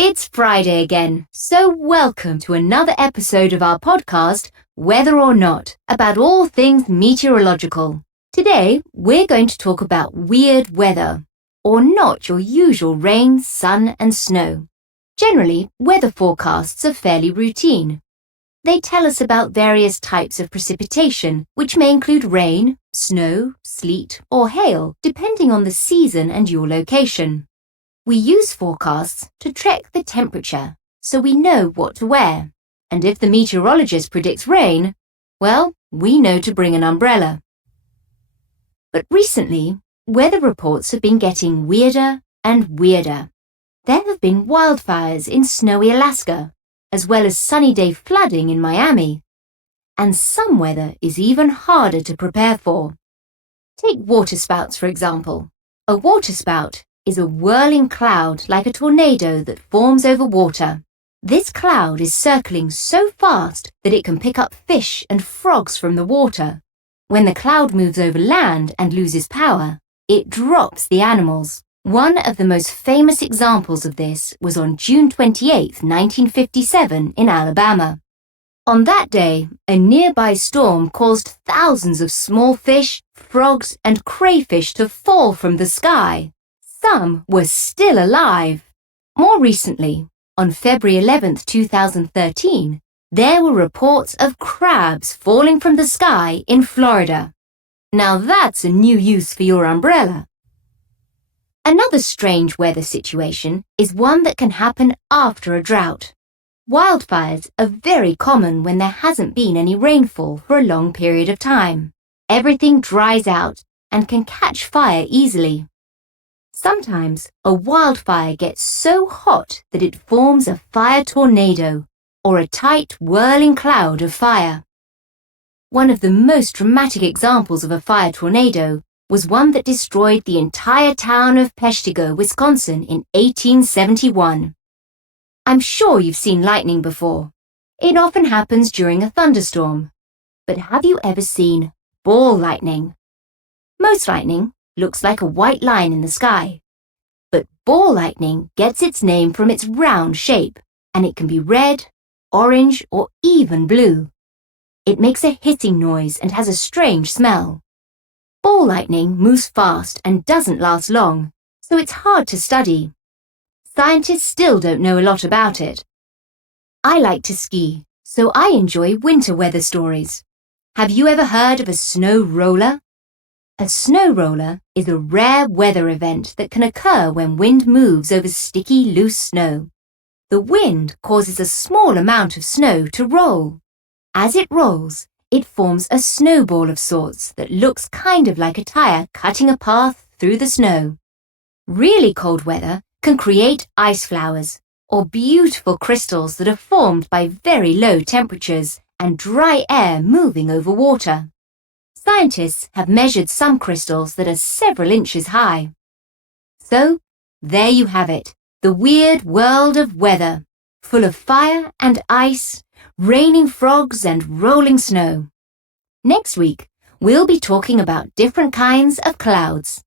It's Friday again, so welcome to another episode of our podcast, Whether or Not, about all things meteorological. Today, we're going to talk about weird weather, or not your usual rain, sun and snow. Generally, weather forecasts are fairly routine. They tell us about various types of precipitation, which may include rain, snow, sleet or hail, depending on the season and your location. We use forecasts to track the temperature, so we know what to wear. And if the meteorologist predicts rain, well, we know to bring an umbrella. But recently, weather reports have been getting weirder and weirder. There have been wildfires in snowy Alaska, as well as sunny day flooding in Miami. And some weather is even harder to prepare for. Take waterspouts, for example. A waterspout is a whirling cloud like a tornado that forms over water. This cloud is circling so fast that it can pick up fish and frogs from the water. When the cloud moves over land and loses power, it drops the animals. One of the most famous examples of this was on June 28, 1957 in Alabama. On that day, a nearby storm caused thousands of small fish, frogs and crayfish to fall from the sky. Some were still alive. More recently, on February 11, 2013, there were reports of crabs falling from the sky in Florida. Now that's a new use for your umbrella. Another strange weather situation is one that can happen after a drought. Wildfires are very common when there hasn't been any rainfall for a long period of time. Everything dries out and can catch fire easily. Sometimes a wildfire gets so hot that it forms a fire tornado, or a tight whirling cloud of fire. One of the most dramatic examples of a fire tornado was one that destroyed the entire town of Peshtigo, Wisconsin in 1871. I'm sure you've seen lightning before. It often happens during a thunderstorm. But have you ever seen ball lightning? Most lightning looks like a white line in the sky. But ball lightning gets its name from its round shape, and it can be red, orange, or even blue. It makes a hissing noise and has a strange smell. Ball lightning moves fast and doesn't last long, so it's hard to study. Scientists still don't know a lot about it. I like to ski, so I enjoy winter weather stories. Have you ever heard of a snow roller? A snow roller is a rare weather event that can occur when wind moves over sticky, loose snow. The wind causes a small amount of snow to roll. As it rolls, it forms a snowball of sorts that looks kind of like a tire cutting a path through the snow. Really cold weather can create ice flowers, or beautiful crystals that are formed by very low temperatures and dry air moving over water. Scientists have measured some crystals that are several inches high. So, there you have it, the weird world of weather, full of fire and ice, raining frogs and rolling snow. Next week, we'll be talking about different kinds of clouds.